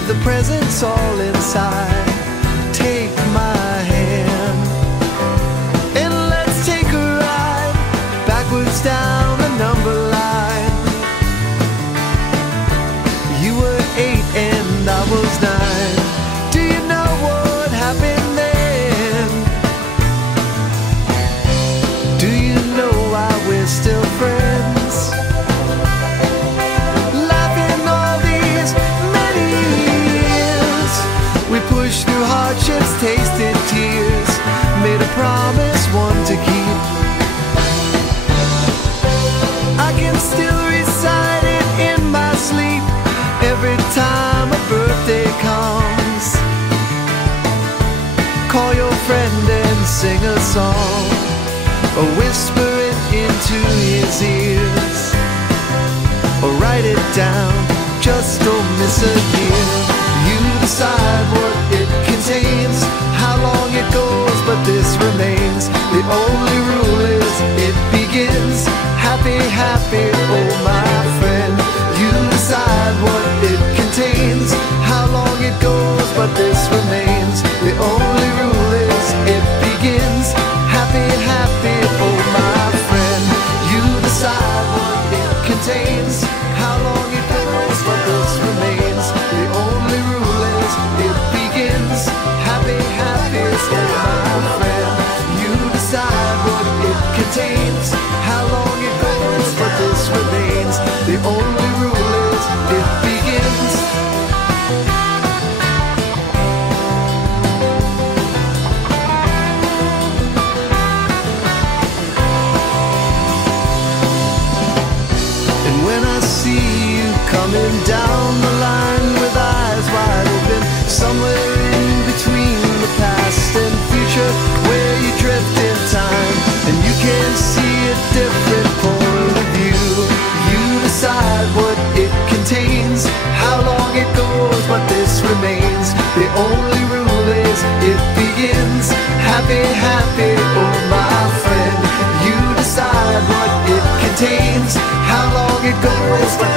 leave the presents all inside. Take my hand and let's take a ride backwards down the number line. You were 8 and I was 9. Do you know what happened then? Do you know why we're still friends? Laughing all these many years, we pushed through hardships, tasted tears, made a promise, one to keep. I can still recite it in my sleep every time a birthday comes. Call your friend and sing a song, or whisper it into his ears, or write it down, just don't miss a year. You decide what it contains, how long it goes, but this remains. The only rule is it begins. Happy, happy, oh my friend. You decide what it contains, how long it goes, but this remains. The only rule is it begins. Happy, happy, oh my friend. You decide what it contains, how long it goes, but this remains. The only rule is it begins. Happy, happy, oh my friend. You decide what it contains, how long it goes, but this remains. The only rule is it begins. And when I see you coming down the line with eyes wide open, somewhere in between the past and future, where you drift in time and you can see a different point of view. You decide what it contains, how long it goes, but this remains. The only rule is it begins. Happy, happy, oh my friend. You decide what it contains, how long it goes, but